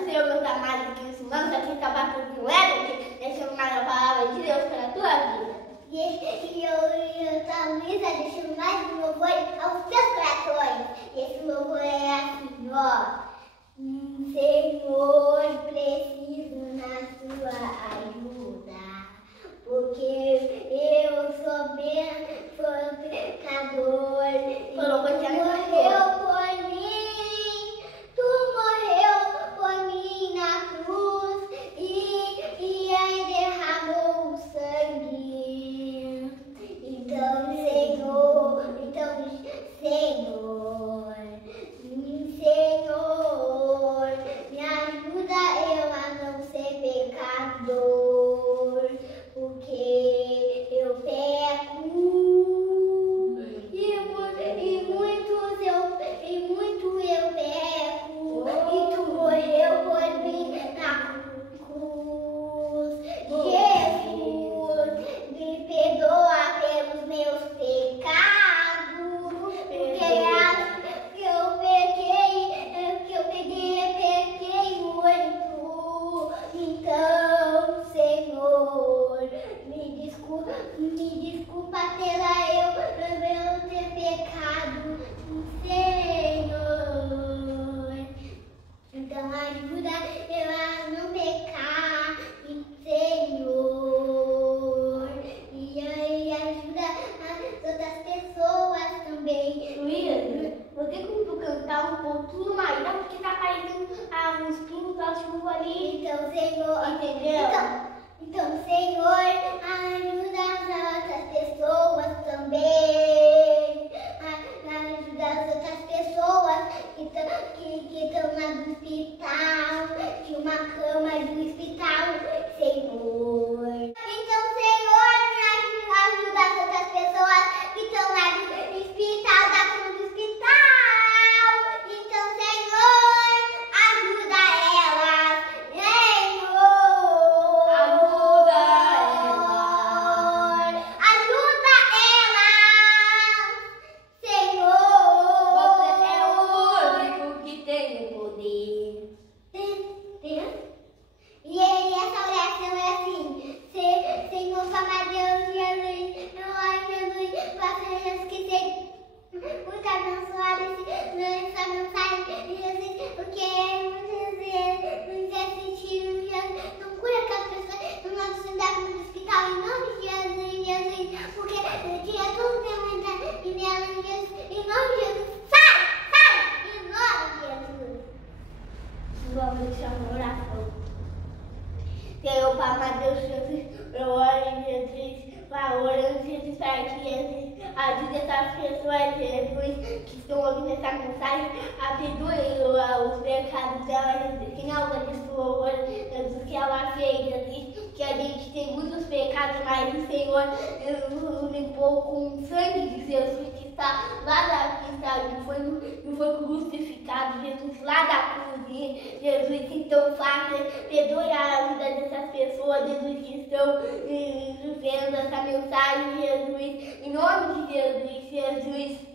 do Senhor, meus amados irmãos, aqui está batendo com ela, que deixa mais a palavra de Deus para a tua vida. E eu estou a Luísa, deixando mais um louvor aos teus corações. E esse louvor é assim, ó. Senhor, preciso na sua ajuda, porque eu sou pecador. Morreu por mim, tu morreu por mim na cruz e aí derramou o sangue. Então, Senhor, me ajuda eu a não ser pecador, porque eu peco e muito eu peco, e tu morreu por mim na cruz. Jesus, me perdoa pelos meus pecados, porque eu pequei muito. Então, Senhor, me desculpa pela eu ter pecado, Senhor. Então ajuda eu a não pecar, Senhor. E aí ajuda as outras pessoas também. Luísa, vou ter que tu cantar um pouquinho mais, não? Porque tá caindo uns pingos da chuva ali. Então, Senhor, entendeu? Então, Senhor, ajuda as outras pessoas também. Ajuda as outras pessoas que estão lá no hospital, de uma cama do hospital, Senhor. Então, Senhor, me ajuda as outras pessoas que estão lá no hospital, da cama do hospital. Então, Senhor, ajuda elas, Senhor. Ajuda elas. Ajuda elas, Senhor. Você é o único que tem o poder. E essa oração é assim: Senhor, papai Deus, Jesus, eu oro, Jesus, faça esquecer. Muito abençoado essa mensagem, Jesus, porque muitas vezes nos assistiram, Jesus, não cura aquelas pessoas no nosso cidade, no hospital, em nome de Jesus, Jesus, porque tira tudo que e nela, Jesus, em nome de Jesus, sai, em nome de Jesus. Vamos deixar uma oração. Senhor, papai Deus, Jesus, eu oro, Jesus, orando, Jesus, para que Jesus ajude essas pessoas, Jesus, que estão ouvindo essa mensagem, a perdoe os pecados dela, Jesus, que não vou desculpar, Jesus, que ela fez, Jesus, que a gente tem muitos pecados, mas o Senhor limpou com o sangue de Jesus, que está lá na cruz, não foi crucificado, Jesus, lá da cruz, Jesus, então faça, perdoe a vida dessas pessoas, Jesus, que estão vendo essa mensagem, Jesus, em nome de Jesus, Jesus.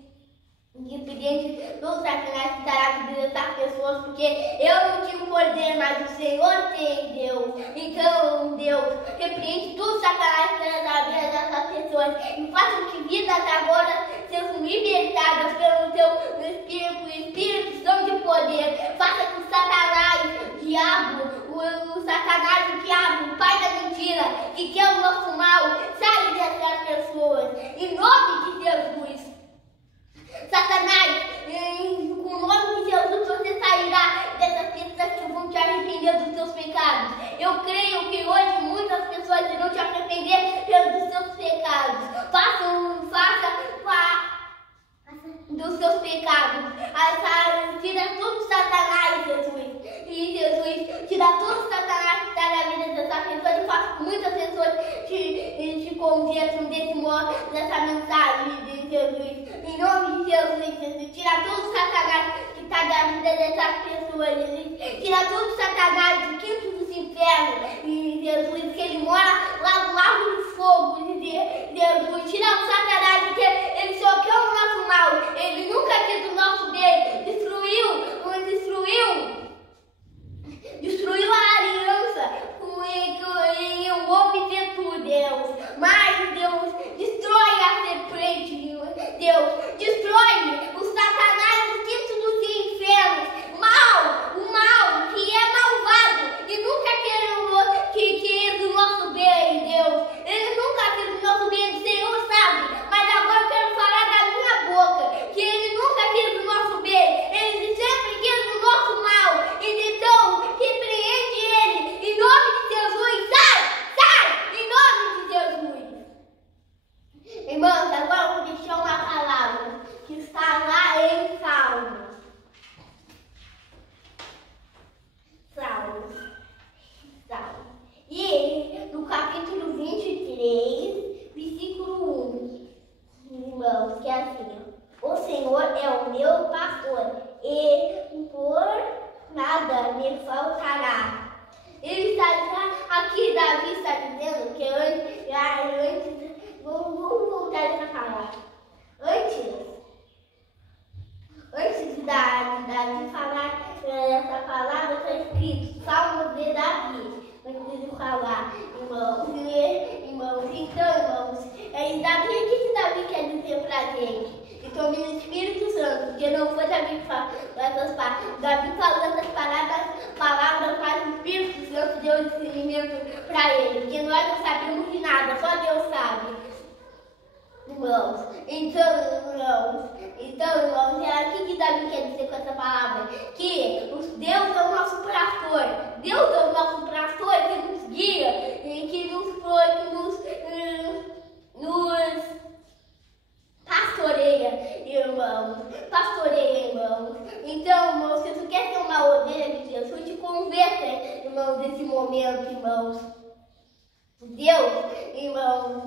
Independente do Satanás que dará a vida dessas pessoas, porque eu não tinha o poder, mas o Senhor tem, Deus. Então, Deus, repreende tudo Satanás que dará a vida dessas pessoas e faça que vidas agora sejam libertadas pelo teu Espírito Santo de poder. Faça que o Satanás, o diabo, o Satanás, o diabo, o pai da mentira, que quer o nosso mal, saia dessas pessoas. Em nome de Jesus. Satanás, com o nome de Jesus, você sairá dessas pessoas que vão te arrepender dos seus pecados. Eu creio que hoje muitas pessoas irão te arrepender pelos seus pecados. Faça dos seus pecados. Tira tudo Satanás, Jesus. E Jesus, tira tudo Satanás que está na vida dessa pessoa e faça muitas pessoas te convertam dessa mensagem de Jesus. Em nome de Jesus, Jesus, tira tudo Satanás que está da vida dessas pessoas, Jesus. Tira tudo Satanás do quinto dos infernos, e Jesus, que ele mora lá no lago de fogo, Jesus. Tira o Satanás, porque ele só quer o nosso mal, ele nunca quis o nosso bem. Destruiu me faltará. Ele está aqui, Davi está dizendo que antes vamos voltar essa palavra. Antes de Davi falar essa palavra, está escrito Salmos de Davi. Antes de falar, irmãos. Então, irmãos, Davi, o que Davi quer dizer pra gente? Então, o Espírito Santo, porque não foi Davi que falou essas palavras. Davi falou essas palavras para o Espírito Santo deu discernimento para ele, porque nós não sabemos de nada, só Deus sabe. Irmãos, então, irmãos, o que Davi quer dizer com essa palavra? Que Deus é o nosso pastor, Deus é o nosso pastor que nos guia, que nos pastoreia, irmãos. Então, irmãos, se tu quer ser uma ovelha de Jesus, te converta, irmãos, nesse momento, irmãos. Deus, irmãos,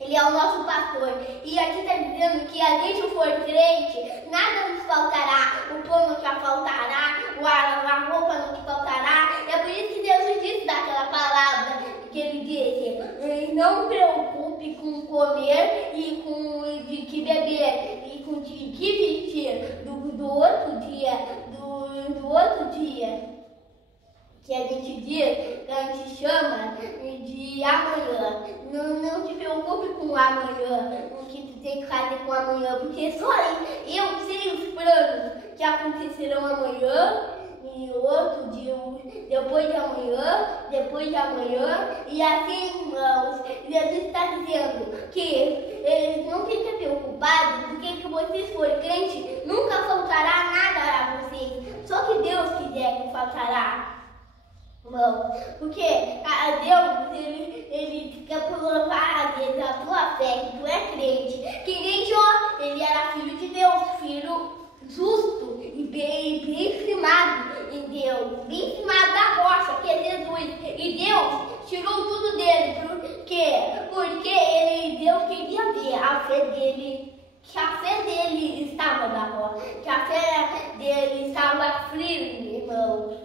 Ele é o nosso pastor. E aqui está dizendo que a gente for crente, nada nos faltará. O pão não te faltará, a roupa não te faltará. É por isso que Jesus disse daquela palavra que ele disse: não preocupe com comer e com de que beber e com de que vestir do outro dia. Que a gente diz, que a gente chama de amanhã. Não te preocupe com o amanhã, o que tu tem que fazer com o amanhã, porque só eu sei os planos que acontecerão amanhã, e outro dia, depois de amanhã, e assim, irmãos, Jesus está dizendo que eles não tem que ser preocupados, porque se vocês forem crentes, nunca faltará nada a vocês, só que Deus quiser que faltará. Não, porque a Deus, ele quer provar a tua fé, que tu é crente. Que nem Jó, ele era filho de Deus, filho justo e bem firmado em Deus, bem firmado da rocha, que é Jesus. E Deus tirou tudo dele, porque Deus queria ver a fé dele, que a fé dele estava na rocha, que a fé dele estava firme, irmãos.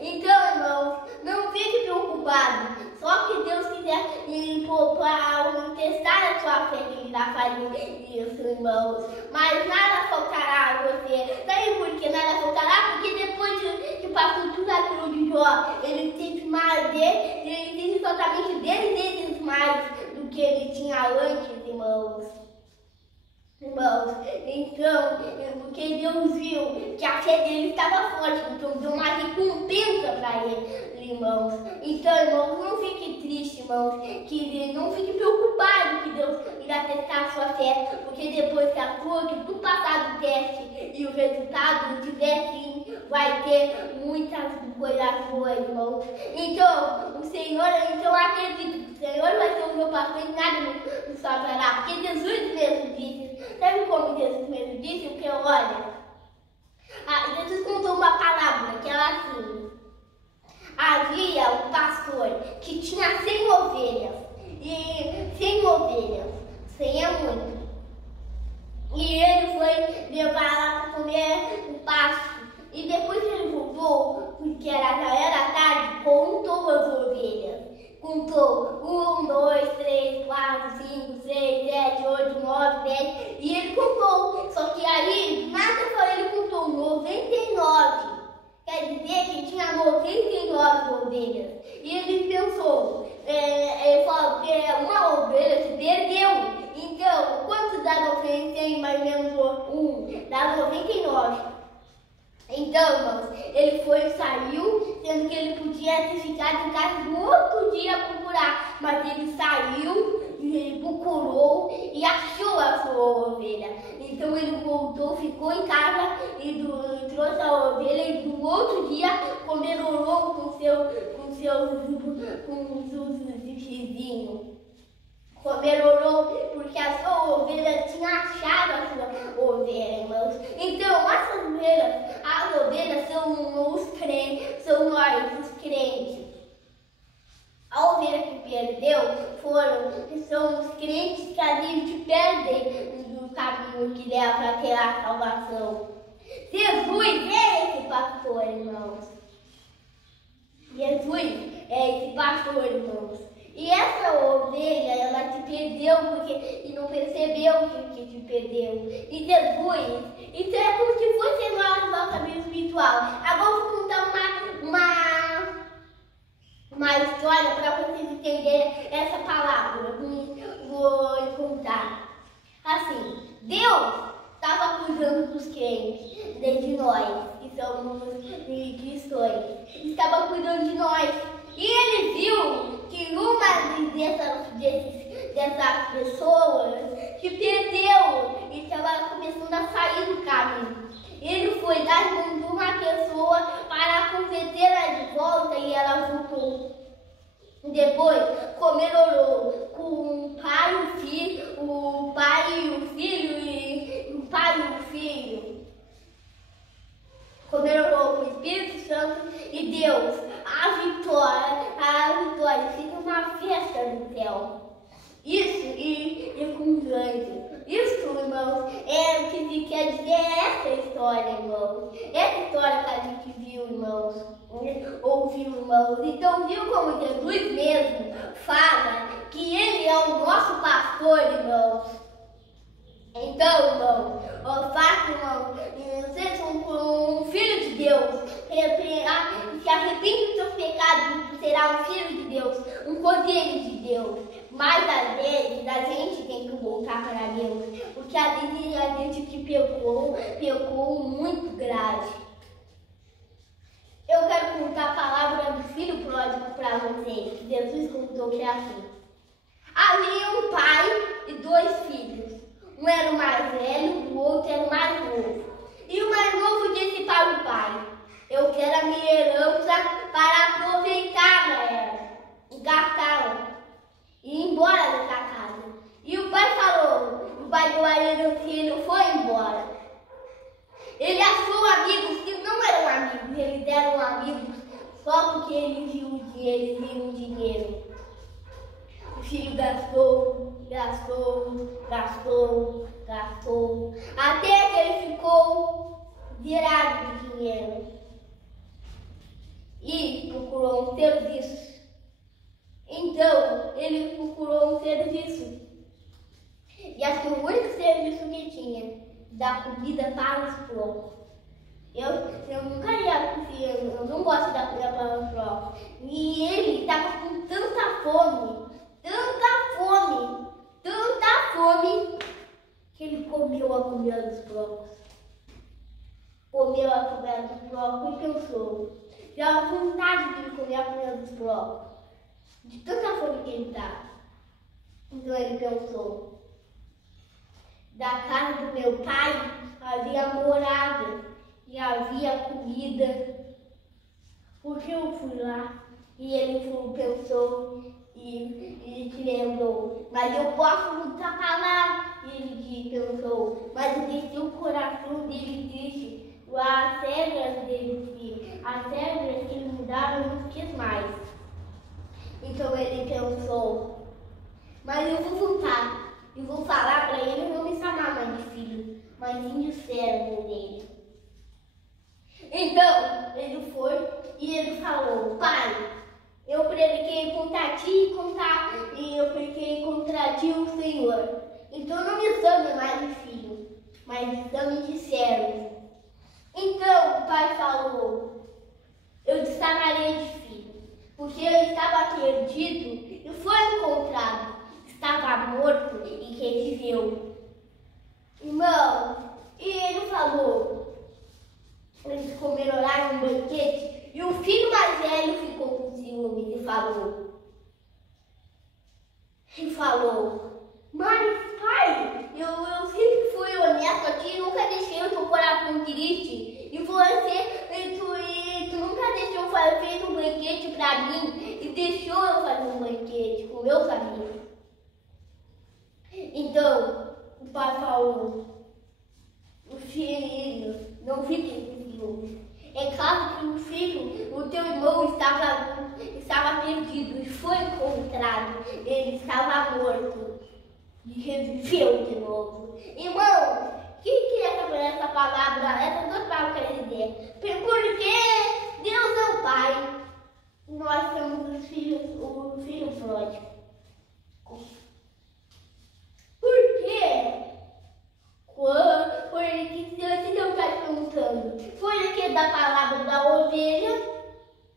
Então, irmãos, não fique preocupado. Só que Deus quiser testar a sua fé, que Ele vai fazer isso, irmãos. Mas nada faltará a você. Sabe por que nada faltará? Porque depois que passou tudo aquilo de Jó, ele teve mais dele, ele teve totalmente 10 vezes mais do que ele tinha antes, irmãos. Então, porque Deus viu que a fé dele estava forte, então deu uma recompensa para ele, irmãos. Então, irmãos, não fique triste, irmãos, que não fique preocupado que Deus irá testar a sua fé, porque depois que tu passar do teste e o resultado não tiver sim, vai ter muitas coisas boas, irmãos. Então, o Senhor, eu acredito que o Senhor vai ser o meu pastor e nada nos faltará, porque Jesus mesmo disse. Sabe como Jesus mesmo disse? Porque olha, Jesus contou uma parábola que era assim: havia um pastor que tinha 100 ovelhas, e 100 é muito, e ele foi levar lá para comer um pasto, e depois que ele voltou, porque já era tarde, contou as ovelhas. Contou 1, 2, 3, 4, 5, 6, 7, 8, 9, 10 e ele contou. Só que aí, nada só ele contou 99. Quer dizer que tinha 99 ovelhas. E ele pensou, ele falou que uma ovelha se perdeu. Então, quantos da 90 tem mais ou menos 1? Dá 99. Então, irmãos, ele saiu, sendo que ele podia ter ficado em casa no outro dia procurar, mas ele saiu, ele procurou e achou a sua ovelha. Então ele voltou, ficou em casa e trouxe a ovelha e no outro dia comemorou com seus vizinhos. Comemorou porque a sua ovelha tinha achado a sua ovelha, irmãos. Então, as ovelhas são os crentes, são nós, os crentes. A ovelha que perdeu são os crentes que a gente perde do caminho que leva até a salvação. Jesus, percebeu que te perdeu. E Jesus, isso é como se fosse nossa vida espiritual. Agora eu vou contar uma história para vocês entenderem essa palavra. Vou contar. Assim, Deus estava cuidando dos crentes, de nós, que somos cristãos. Estava cuidando de nós. E ele viu que uma dessas pessoas se perdeu e estava começando a sair do caminho. Ele foi dar com uma pessoa para convertê-la de volta e ela voltou. Depois, como ele orou com o pai e o filho, o pai e o filho, como ele orou com o Espírito Santo e Deus, a vitória, fica uma festa no céu. Isso e com os anjos. Isso, irmãos, é o que quer dizer essa história, irmãos. Essa história que a gente viu, irmãos. Ouviu, irmãos. Então, viu como Jesus mesmo fala que Ele é o nosso pastor, irmãos. Então, irmão, o fato, irmão, vocês são um filho de Deus, se arrepende dos seus pecados, será um filho de Deus, um cordeiro de Deus. Mas às vezes a gente tem que voltar para Deus, porque às vezes a gente que pecou muito grave. Eu quero contar a palavra do filho pródigo para vocês. Jesus contou que é assim. Havia um pai e 2 filhos. Um era o mais velho, o outro era o mais novo. E o mais novo disse para o pai: eu quero a minha herança para aproveitar ela, gastá-la e ir embora dessa casa. E o pai falou, o pai deu a herança e ele foi embora. Ele achou amigos que não eram amigos, eles eram amigos só porque eles viam dinheiro. O filho gastou, até que ele ficou virado de dinheiro e procurou um serviço. Então, ele procurou um serviço e achou o único serviço que tinha, dar comida para os porcos. Eu nunca ia conseguir, eu não gosto de dar comida para os porcos. E ele estava com tanta fome, que ele comeu a comida dos porcos. Comeu a comida dos porcos e pensou, já a vontade de ele comer a comida dos porcos, de tanta fome que ele estava. Então ele pensou, da casa do meu pai havia morada e havia comida. Porque eu fui lá e ele pensou e se lembrou, mas eu posso voltar para lá. E ele pensou, mas o coração dele disse, as regras que ele mudaram, eu não quis mais. Então ele pensou, mas eu vou voltar e vou falar para ele não me chamar mais de filho, mas sim de servo dele. Então ele foi e ele falou, pai, eu prediquei contra ti e eu prediquei contra ti o Senhor. Então não me chame mais de filho, mas me chame de servo. Então o pai falou, eu te chamarei de filho, porque eu estava perdido e foi encontrado, estava morto e reviveu. Irmão, e ele falou, eles comeram lá no banquete e o filho mais velho ficou com ciúmes e falou, mas pai, eu sempre fui honesto aqui, nunca deixei o teu coração triste. E tu nunca deixou eu fazer um banquete pra mim e deixou eu fazer um banquete com meus amigos. Então, o pai falou, o filho, não fique com ciúmes. É claro que o teu irmão estava perdido e foi encontrado, ele estava morto. E reviveu de novo. Irmão, o que é essa palavra? Essas 2 palavras querem dizer? Porque Deus é o Pai, nós somos o filho pródigo. Por quê? da palavra da ovelha,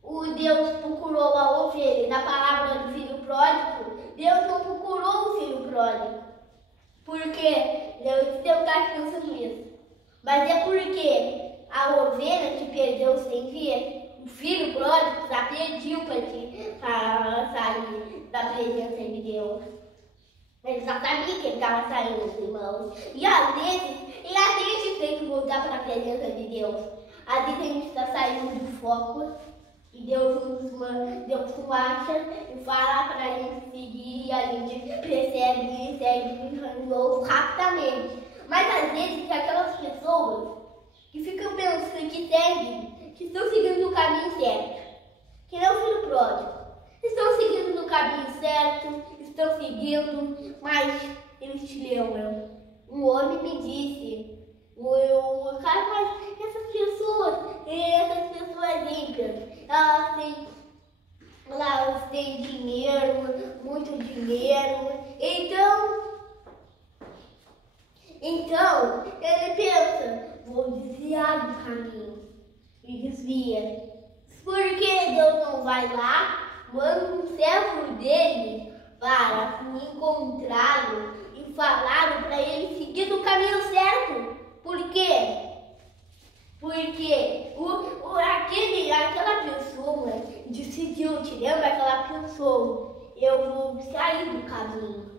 o Deus procurou a ovelha. Na palavra do filho pródigo, Deus não procurou o filho pródigo. Porque Deus tem um castigo mesmo. Mas é porque a ovelha que perdeu sem ver, o filho pródigo já pediu para sair da presença de Deus. Ele já sabia que ele estava saindo, irmãos. E às vezes a gente tem que voltar para a presença de Deus. Às vezes a gente está saindo do foco e Deus nos acha e fala para a gente seguir e a gente percebe e segue de novo rapidamente. Mas às vezes aquelas pessoas que ficam pensando que estão seguindo o caminho certo, que não é o filho pródigo, estão seguindo no caminho certo, estão seguindo, mas eles te lembram. Um homem me disse, cara, mas essas pessoas ímpias, elas têm dinheiro, muito dinheiro, então ele pensa, vou desviar do caminho, e desvia. Por que Deus não vai lá, manda um servo dele para encontrá-lo e falar para ele seguir no caminho certo? Por quê? Porque aquela pessoa decidiu, te lembra aquela pessoa, eu vou sair do caminho.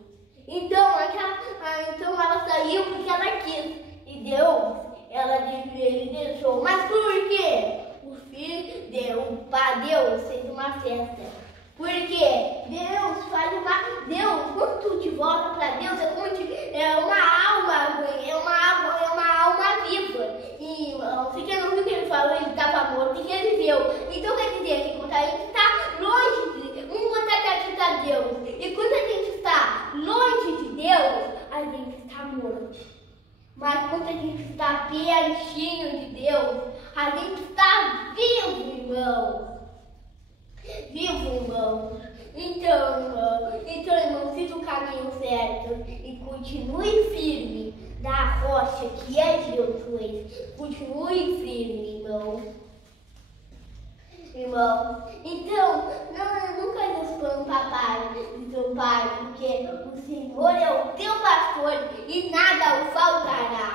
Então ela saiu porque ela quis. E Deus, ele deixou. Mas por quê? Deus fez uma festa. Porque Deus quando tu te volta para Deus, é uma alma viva. E você não viu que ele falou, ele estava morto e ele viveu. Então quer dizer que quando a gente está longe de Deus, e quando a gente está longe de Deus, a gente está morto. Mas quando a gente está pertinho de Deus, a gente está vivo, irmão. Vivo, irmão. Então, irmão, siga o caminho certo e continue firme na rocha que é Jesus. Continue firme, irmão. Então, nunca responda papai do teu pai, porque o Senhor é o teu pastor e nada o faltará,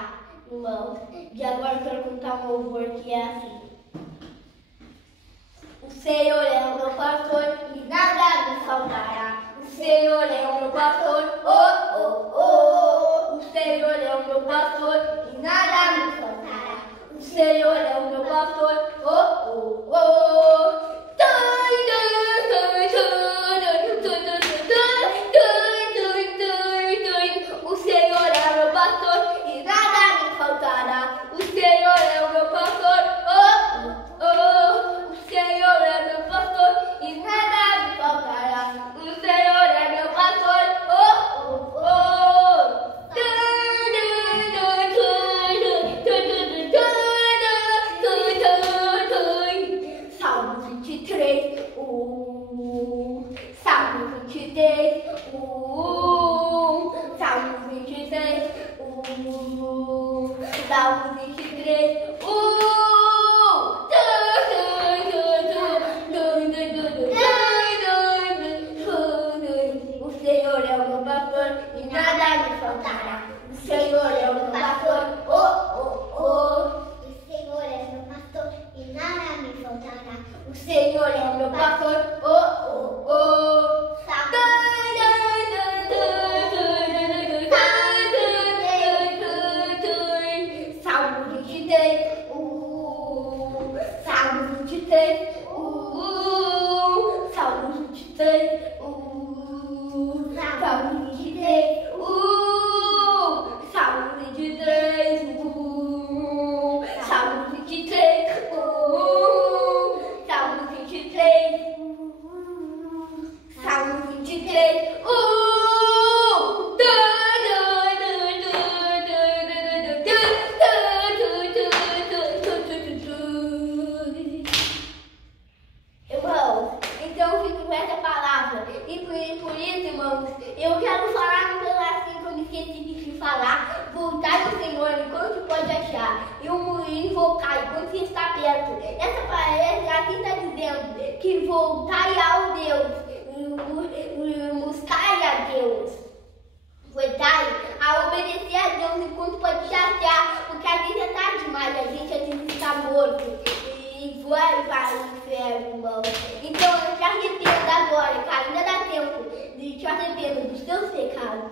irmão. E agora eu quero contar um louvor que é assim. O Senhor é o meu pastor e nada me faltará. O Senhor é o meu pastor, oh, oh, oh. O Senhor é o meu pastor e nada me faltará. O Senhor é o meu pastor, oh, oh, oh. O Senhor é o meu pastor e nada me faltará. O Senhor é o meu pastor, oh, oh, oh. O Senhor é meu pastor e nada me faltará. O Senhor é meu pastor, oh, oh, oh. Salmo 23, Salmo 23, Salmo 23, Salmo 23, O Senhor é o meu pastor e nada me faltará. O Senhor é o meu pastor, oh, oh, oh. O Senhor é meu pastor e nada me faltará. O Senhor é o meu pastor, oh, oh, oh. Salmo 23, Salmo 23, Salmo 23, Salmo 23, Salmo 23, Salmo 23, Salmo 23, que voltai ao Deus, buscai a Deus. Voltai a obedecer a Deus enquanto pode chatear, porque a gente tá demais, a gente está morto e vai para o inferno, irmão. Então, te arrependa agora, que ainda dá tempo de te arrepender dos teus pecados.